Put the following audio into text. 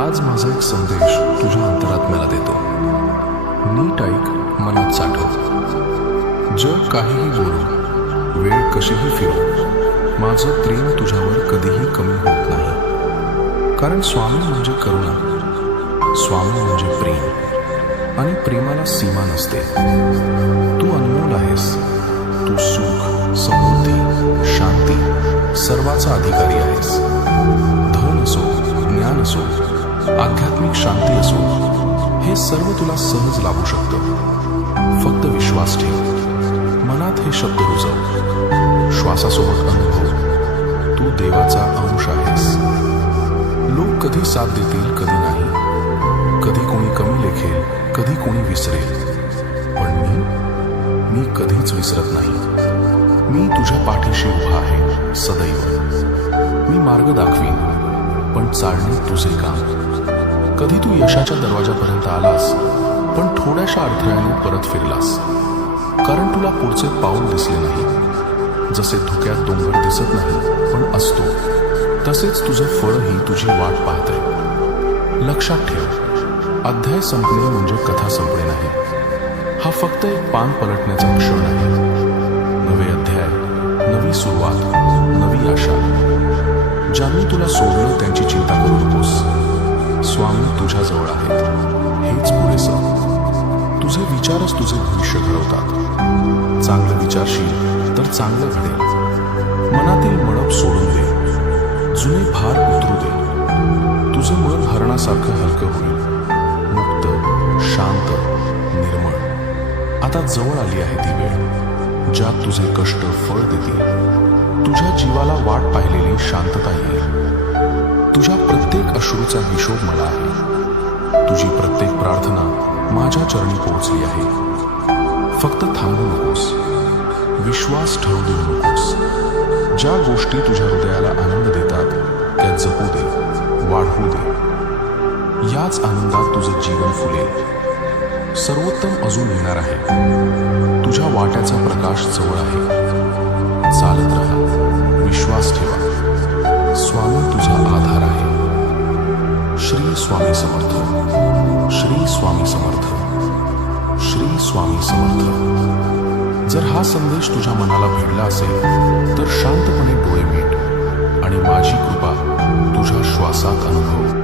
आज माझा एक संदेश तुझ्या अंतरात्म्याला देतो. नीट ऐक, मनात साठव. जग काहीही बोलू, वेळ कशीही फिरू, माझं प्रेम तुझ्यावर कधीही कमी होत नाही. कारण स्वामी म्हणजे करुणा, स्वामी म्हणजे प्रेम, आणि प्रेमाला सीमा नसते. तू अनमोल आहेस. तू सुख, समृद्धी, शांती सर्वाचा अधिकारी आहेस. धन असो, ज्ञान असो, आध्यात्मिक शांती असो, हे सर्व तुला सहज लाभू शकतं. फक्त विश्वास ठेव. मनात हे शब्द रुजव. श्वासासोबत अनुभव, तू देवाचा अंश आहेस. लोक कधी साथ देतील, कधी नाही. कधी कोणी कमी लेखेल, कधी कोणी विसरेल. पण मी कधीच विसरत नाही. मी तुझ्या पाठीशी उभा आहे सदैव. मी मार्ग दाखवीन, पण चालणे तुझे काम. कधी तू यशाच्या दरवाजापर्यंत आलास, पण थोड्याशा अडथळ्याने परत फिरलास. कारण तुला पुढचे पाऊल दिसले नाही. जसे धुक्यात डोंगर दिसत नाही पण असतो, तसेच तुझे फळही तुझी वाट पाहते. लक्षात ठेव, अध्याय संपणे म्हणजे कथा संपणे नाही. हा फक्त एक पान पलटण्याचा क्षण आहे. नवे अध्याय, नवी सुरुवात, नवी आशा. ज्यांनी तुला सोडलं त्यांची चिंता करू नकोस. स्वामी तुझ्याजवळ आहेत, हेच पुरेसं. तुझे विचारच तुझे भविष्य घडवतात. चांगलं विचारशील तर चांगलं घडेल. मनातील मळप सोडून दे, जुने भार उतरू दे. तुझं मन हरणासारखं हलकं होईल, मुक्त, शांत, निर्मळ. आता जवळ आली आहे ती वेळ, ज्यात तुझे कष्ट फळ देतील. तुझ्या जीवाला वाट पाहिलेली शांतता येईल. तुझ्या प्रत्येक अश्रूचा हिशोब मला आहे. तुझी प्रत्येक प्रार्थना माझ्या चरणी पोहोचली आहे. फक्त थांबू नकोस, विश्वास ठेवू देऊ नकोस. ज्या गोष्टी तुझ्या हृदयाला आनंद देतात त्या जपू दे, वाढवू दे. याच आनंदात तुझं जीवन फुलेल. सर्वोत्तम अजून येणार आहे. तुझ्या वाट्याचा प्रकाश जवळ आहे. चालत राहा, विश्वास ठेवा. स्वामी तुझा आधार आहे. श्री स्वामी समर्थ, श्री स्वामी समर्थ, श्री स्वामी समर्थ. जर हा संदेश तुझ्या मनाला भिडला असेल तर शांतपणे डोळे मिट आणि माझी कृपा तुझ्या श्वासात अनुभव.